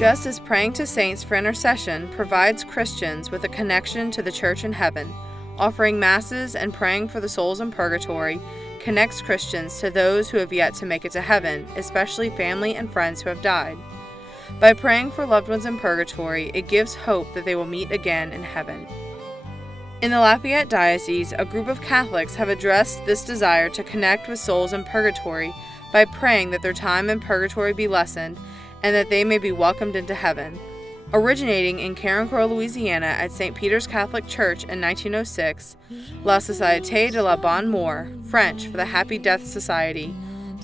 Just as praying to saints for intercession provides Christians with a connection to the church in heaven, offering masses and praying for the souls in purgatory connects Christians to those who have yet to make it to heaven, especially family and friends who have died. By praying for loved ones in purgatory, it gives hope that they will meet again in heaven. In the Lafayette Diocese, a group of Catholics have addressed this desire to connect with souls in purgatory by praying that their time in purgatory be lessened and that they may be welcomed into heaven. Originating in Carencro, Louisiana at St. Peter's Catholic Church in 1906, La Société de la Bonne Mort, French for the Happy Death Society,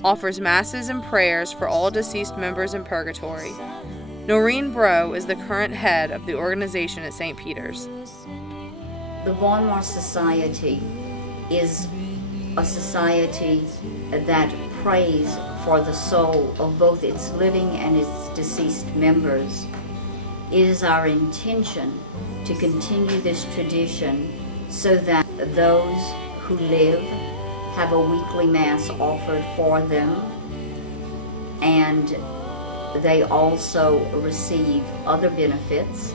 offers masses and prayers for all deceased members in purgatory. Noreen Bro is the current head of the organization at St. Peter's. The Bonne Mort Society is a society that prays for the soul of both its living and its deceased members. It is our intention to continue this tradition so that those who live have a weekly Mass offered for them, and they also receive other benefits.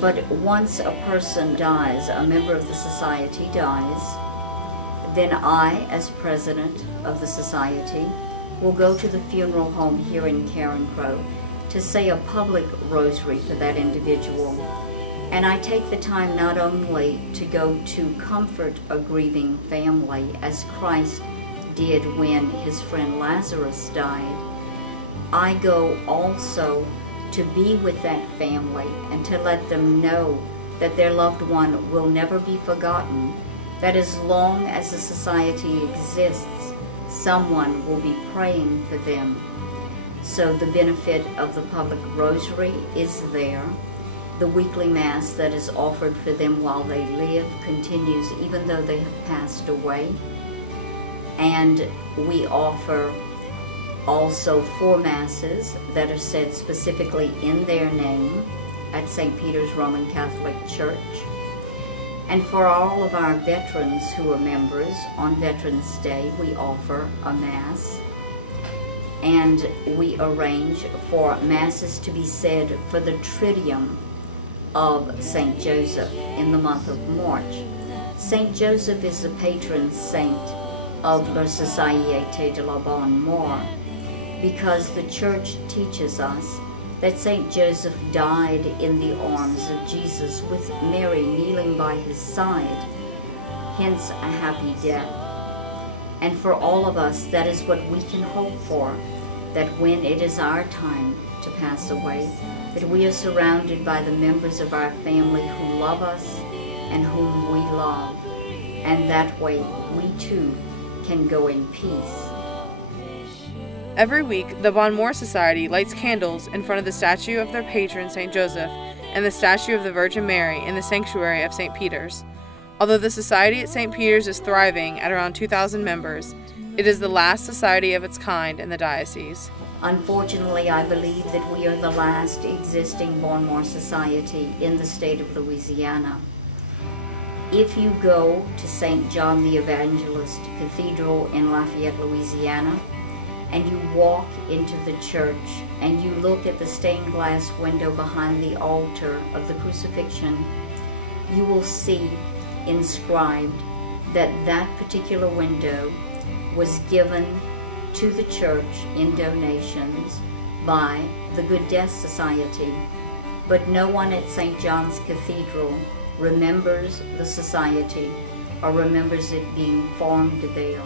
But once a person dies, a member of the society dies, then I, as president of the society, will go to the funeral home here in Carencro to say a public rosary for that individual. And I take the time not only to go to comfort a grieving family, as Christ did when his friend Lazarus died, I go also to be with that family and to let them know that their loved one will never be forgotten, that as long as the society exists, someone will be praying for them. So the benefit of the public rosary is there. The weekly Mass that is offered for them while they live continues even though they have passed away. And we offer also 4 Masses that are said specifically in their name at St. Peter's Roman Catholic Church. And for all of our veterans who are members, on Veterans Day we offer a Mass. And we arrange for Masses to be said for the Triduum of St. Joseph in the month of March. St. Joseph is the patron saint of La Société de la Bonne Mort because the Church teaches us that St. Joseph died in the arms of Jesus with Mary kneeling by his side, hence a happy death. And for all of us, that is what we can hope for, that when it is our time to pass away, that we are surrounded by the members of our family who love us and whom we love, and that way we too can go in peace. Every week, the Bonne Mort Society lights candles in front of the statue of their patron, St. Joseph, and the statue of the Virgin Mary in the sanctuary of St. Peter's. Although the society at St. Peter's is thriving at around 2,000 members, it is the last society of its kind in the diocese. Unfortunately, I believe that we are the last existing Bonne Mort Society in the state of Louisiana. If you go to St. John the Evangelist Cathedral in Lafayette, Louisiana, and you walk into the church and you look at the stained glass window behind the altar of the crucifixion, you will see inscribed that that particular window was given to the church in donations by the Good Death Society. But no one at St. John's Cathedral remembers the society or remembers it being formed there.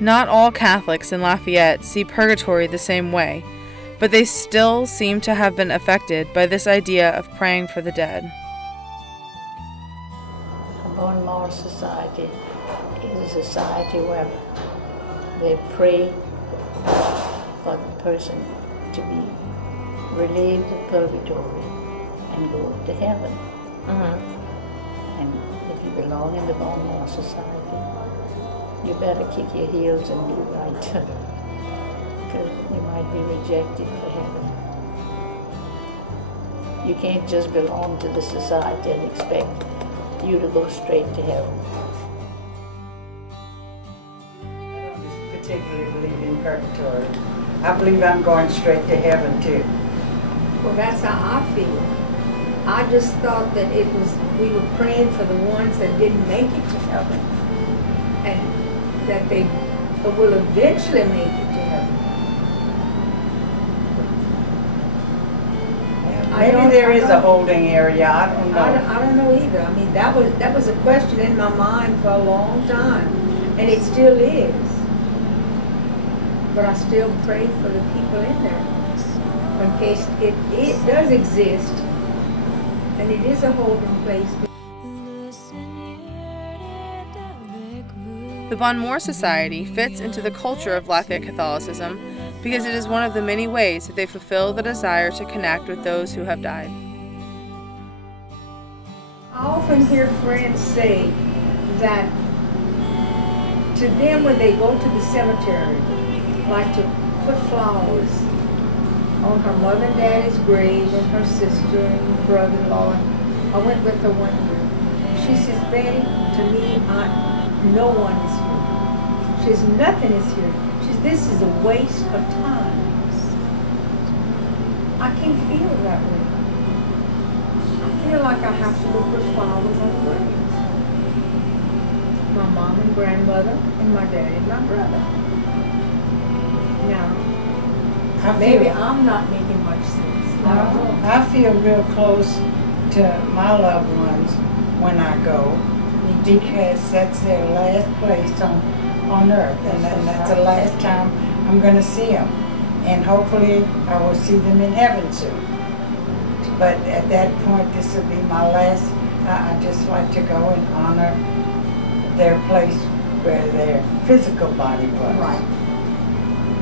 Not all Catholics in Lafayette see purgatory the same way, but they still seem to have been affected by this idea of praying for the dead. The Bonne Mort Society is a society where they pray for the person to be relieved of purgatory and go to heaven. And if you belong in the Bonne Mort Society, you better kick your heels and do right, because you might be rejected for heaven. You can't just belong to the society and expect you to go straight to heaven. I don't particularly believe in purgatory. I believe I'm going straight to heaven too. Well, that's how I feel. I just thought that it was, we were praying for the ones that didn't make it to heaven, and that they will eventually make it to heaven. Maybe there is a holding area. I don't know. I don't know either. I mean, that was a question in my mind for a long time, and it still is. But I still pray for the people in there, in case it does exist, and it is a holding place. The Bon Moore Society fits into the culture of Lafayette Catholicism because it is one of the many ways that they fulfill the desire to connect with those who have died. I often hear friends say that to them when they go to the cemetery, like to put flowers on her mother and daddy's grave and her sister and brother-in-law. I went with her one year. She says, Betty, to me, no one is here. She says, nothing is here. She says, this is a waste of time. I can't feel that way. I feel like I have to go put flowers on the graves. My mom and grandmother and my dad and my brother. Now, maybe I'm not making much sense. I feel real close to my loved ones when I go, because that's their last place on earth, and that's the last time I'm going to see them. And hopefully I will see them in heaven soon. But at that point, this will be my last. I just like to go and honor their place where their physical body was. Right.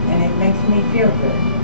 And it makes me feel good.